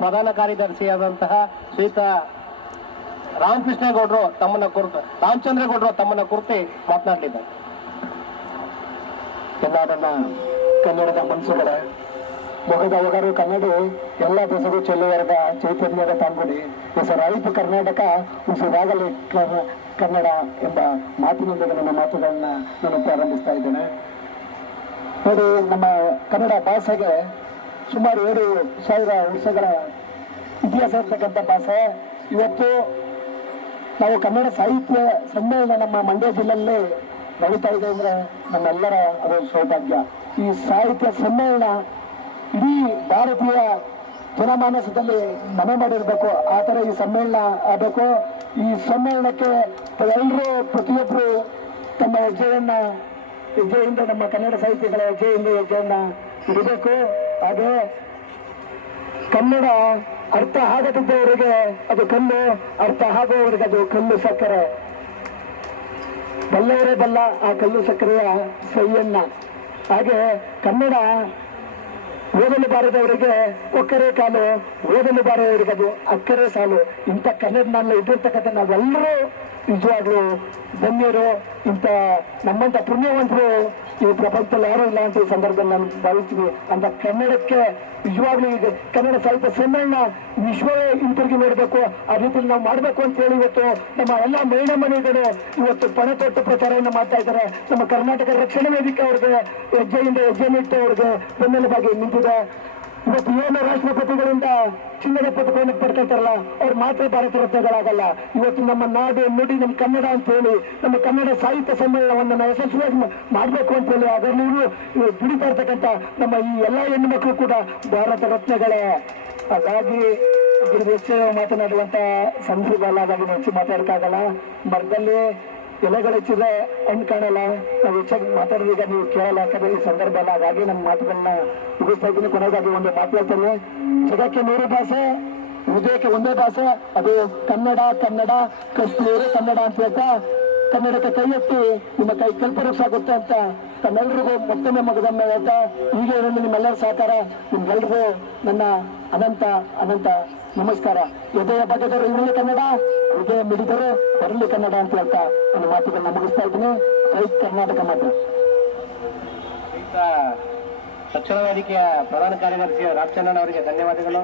ಪ್ರಧಾನ ಕಾರ್ಯದರ್ಶಿಯಾದಂತಹ ಶ್ರೀಯುತ ರಾಮಕೃಷ್ಣೇಗೌಡರು ರಾಮಚಂದ್ರೇಗೌಡರು ತಮ್ಮನ್ನ ಕುರಿತು ಮಾತನಾಡಲಿದ್ದಾರೆ. ಎಲ್ಲ ನನ್ನ ಕನ್ನಡದ ಮನಸ್ಸುಗಳೇ, ಮೊಗದ ಒಗರು ಕನ್ನಡ ಎಲ್ಲ ದೆಸಗು ಚೆಲ್ಲುವರ್ಗ ಚೈತನ್ಯದ ತಂಗುಡಿ ಹೆಸರಾಯಿತು ಕರ್ನಾಟಕ ಉಸಿರಾಗಲಿ ಕನ್ನಡ ಎಂಬ ಮಾತಿನೊಂದಿಗೆ ನನ್ನ ಮಾತುಗಳನ್ನ ನಾನು ಪ್ರಾರಂಭಿಸ್ತಾ ಇದ್ದೇನೆ. ನೋಡಿ, ನಮ್ಮ ಕನ್ನಡ ಭಾಷೆಗೆ ಸುಮಾರು 7,000 ವರ್ಷಗಳ ಇತಿಹಾಸ ಇರ್ತಕ್ಕಂಥ ಭಾಷೆ. ಇವತ್ತು ನಾವು ಕನ್ನಡ ಸಾಹಿತ್ಯ ಸಮ್ಮೇಳನ ನಮ್ಮ ಮಂಡ್ಯ ಜಿಲ್ಲೆಯಲ್ಲಿ ನಡೀತಾ ಇದೆ ಅಂದ್ರೆ ನಮ್ಮೆಲ್ಲರ ಅದು ಸೌಭಾಗ್ಯ. ಈ ಸಾಹಿತ್ಯ ಸಮ್ಮೇಳನ ಇಡೀ ಭಾರತೀಯ ಜನಮಾನಸದಲ್ಲಿ ಮನೆ ಮಾಡಿರ್ಬೇಕು. ಆ ಥರ ಈ ಸಮ್ಮೇಳನ ಆಗಬೇಕು. ಈ ಸಮ್ಮೇಳನಕ್ಕೆ ಎಲ್ಲರೂ ಪ್ರತಿಯೊಬ್ಬರು ತಮ್ಮ ಹೆಜ್ಜೆಯಿಂದ ನಮ್ಮ ಕನ್ನಡ ಸಾಹಿತ್ಯಗಳ ಹೆಜ್ಜೆಯನ್ನ ಇಡಬೇಕು. ಹಾಗೆ ಕನ್ನಡ ಅರ್ಥ ಆಗದಿದ್ದವರಿಗೆ ಅದು ಕಲ್ಲು, ಅರ್ಥ ಆಗುವವರಿಗೆ ಅದು ಕಲ್ಲು ಸಕ್ಕರೆ. ಬಲ್ಲವರೇ ಬಲ್ಲ ಆ ಕಲ್ಲು ಸಕ್ಕರೆಯ ಸಹಿಯನ್ನ. ಹಾಗೆ ಕನ್ನಡ ಓದಲು ಬಾರದವರಿಗೆ ಕೊಕ್ಕರೆ ಕಾಲು, ಓದಲು ಬಾರದವರಿಗೆ ಅದು ಅಕ್ಕರೆ ಸಾಲು. ಇಂಥ ಕನ್ನಡನಲ್ಲಿ ಇಟ್ಟಿರ್ತಕ್ಕಂಥ ನಾವೆಲ್ಲರೂ ನಿಜವಾಗ್ಲೂ ಧನ್ಯರು. ಇಂಥ ನಮ್ಮಂತ ಪುಣ್ಯವಂತರು ಈ ಪ್ರಪಂಚದಲ್ಲಿ ಯಾರೂ ಇಲ್ಲ ಅಂತ ಈ ಸಂದರ್ಭದಲ್ಲಿ ನಾನು ಭಾವಿಸ್ತೀನಿ. ಅಂತ ಕನ್ನಡಕ್ಕೆ ನಿಜವಾಗ್ಲೂ ಈಗ ಕನ್ನಡ ಸಾಹಿತ್ಯ ಸಮ್ಮೇಳನ ವಿಶ್ವವೇ ಹಿಂತಿರುಗಿ ನೋಡಬೇಕು. ಆ ರೀತಿಯಲ್ಲಿ ನಾವು ಮಾಡಬೇಕು ಅಂತ ಹೇಳಿ ಇವತ್ತು ನಮ್ಮ ಎಲ್ಲ ಮಹಿಳಾ ಮನೆಗಳು ಇವತ್ತು ಪಣ ತೊಟ್ಟು ಪ್ರಚಾರವನ್ನು ಮಾಡ್ತಾ ಇದ್ದಾರೆ. ನಮ್ಮ ಕರ್ನಾಟಕ ರಕ್ಷಣಾ ವೇದಿಕೆ ಅವ್ರಿಗೆ ಹೆಜ್ಜೆ ನಿಟ್ಟು ಅವ್ರಿಗೆ ಬೆನ್ನೆಲುಬಾಗಿ ನಿಂತಿದೆ. ಇವತ್ತು ಏನು ರಾಷ್ಟ್ರಪತಿಗಳಿಂದ ಚಿನ್ನದ ಪದಕವನ್ನು ಪಡ್ಕೊಳ್ತಾರಲ್ಲ, ಅವ್ರು ಮಾತ್ರ ಭಾರತ ರತ್ನಗಳಾಗಲ್ಲ. ಇವತ್ತು ನಮ್ಮ ನಾಡು ನುಡಿ ನಮ್ಮ ಕನ್ನಡ ಅಂತ ಹೇಳಿ ನಮ್ಮ ಕನ್ನಡ ಸಾಹಿತ್ಯ ಸಮ್ಮೇಳನವನ್ನು ನಾವು ಯಶಸ್ವಿಯಾಗಿ ಮಾಡಬೇಕು ಅಂತ ಹೇಳಿ ಅದರಲ್ಲಿ ದುಡಿತಾ ಇರ್ತಕ್ಕಂಥ ನಮ್ಮ ಈ ಎಲ್ಲ ಹೆಣ್ಣು ಮಕ್ಕಳು ಕೂಡ ಭಾರತ ರತ್ನಗಳೇ. ಹಾಗಾಗಿ ಇದ್ರ ಹೆಚ್ಚು ಮಾತನಾಡುವಂತ ಸಂದರ್ಭ ಅಲ್ಲ, ಹಾಗಾಗಿ ಹೆಚ್ಚು ಮಾತಾಡಕ್ಕಾಗಲ್ಲ. ಮರದಲ್ಲಿ ಎಲೆಗಳು ಹೆಚ್ಚಿದ್ರೆ ಹಣ್ಣು ಕಾಣಲ್ಲ. ನಾವು ಹೆಚ್ಚಾಗಿ ಮಾತಾಡೋದೀಗ ನೀವು ಕೇಳಲ್ಲ, ಯಾಕಂದ್ರೆ ಈ ಸಂದರ್ಭ ಅಲ್ಲ. ಹಾಗಾಗಿ ನಮ್ಮ ಮಾತುಗಳನ್ನ ಮುಗಿಸ್ತಾ ಇದ್ದೀನಿ. ಕೊನೆಯದಾಗಿ ಒಂದು ಮಾತು ಹೇಳ್ತೇನೆ. ಜಗಕ್ಕೆ 100 ಭಾಷೆ, ಹೃದಯಕ್ಕೆ ಒಂದೇ ಭಾಷೆ, ಅದು ಕನ್ನಡ. ಕನ್ನಡ ಕಸ್ತೂರಿ ಕನ್ನಡ ಅಂತ ಹೇಳ್ತಾ ಕನ್ನಡಕ್ಕೆ ಕೈ ಎತ್ತಿ ನಿಮ್ಮ ಕೈ ಕಲ್ಪರಸಾಗುತ್ತೆ ಅಂತ ತಮ್ಮೆಲ್ಲರಿಗೂ ಮತ್ತೊಮ್ಮೆ ಮಗದೊಮ್ಮೆ ಹೇಳ್ತಾ ಹೀಗೆ ಇರಲಿ ನಿಮ್ಮೆಲ್ಲರ ಸಹಕಾರ. ನಿಮ್ಗೆಲ್ರಿಗೂ ನನ್ನ ಅನಂತ ಅನಂತ ನಮಸ್ಕಾರ. ಹೃದಯ ಬಗೆದರು ಇರಲಿ ಕನ್ನಡ, ಹೃದಯ ಮಿಡಿದರು ಬರಲಿ ಕನ್ನಡ ಅಂತ ಹೇಳ್ತಾ ನನ್ನ ಮಾತುಗಳನ್ನ ಮುಗಿಸ್ತಾ ಇದ್ದೀನಿ. ಜೈ ಕರ್ನಾಟಕ ಮಾತು. ರಕ್ಷಣಾ ವೇದಿಕೆಯ ಪ್ರಧಾನ ಕಾರ್ಯದರ್ಶಿ ರಾಮಚಂದ್ರನ್ ಅವರಿಗೆ ಧನ್ಯವಾದಗಳು.